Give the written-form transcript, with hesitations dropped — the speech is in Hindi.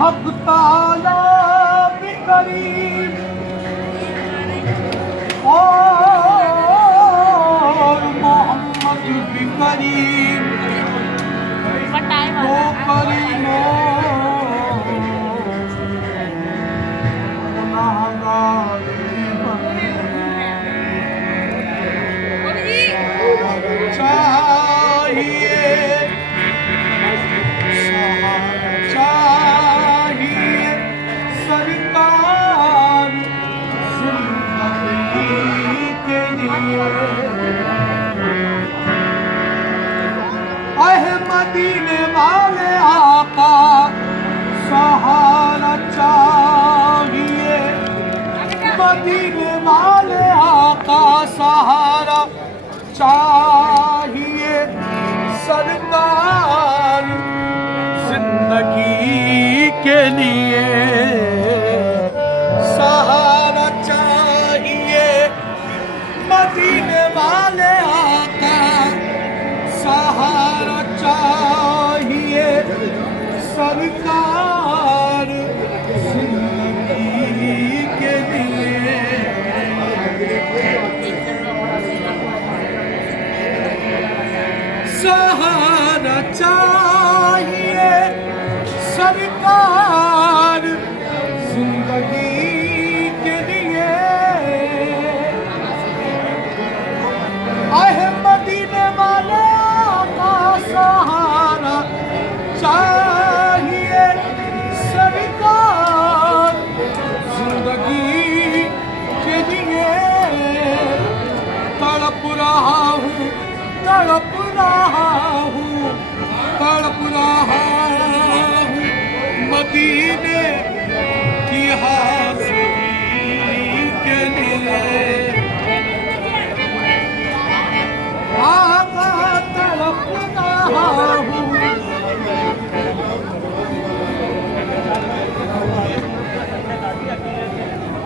हक ताला भी करीब और मोहम्मद भी करीब तो करीमों गुनाहगार चाहिए चाहिए सरकार जिंदगी के लिए मदीने वाले आका सहारा चाहिए मदीने वाले आका सहारा चाहिए सरकार जिंदगी के लिए सहारा चाहिए मदीने वाले आका सहारा चाहिए सरकार जिंदगी के लिए सहारा चाहिए सरकार जिंदगी के लिए आए मदीने वाले का सहारा चाहिए सरकार जिंदगी के लिए तड़प रहा हूँ तड़प रहा हूँ तड़प रहा हूँ मदीने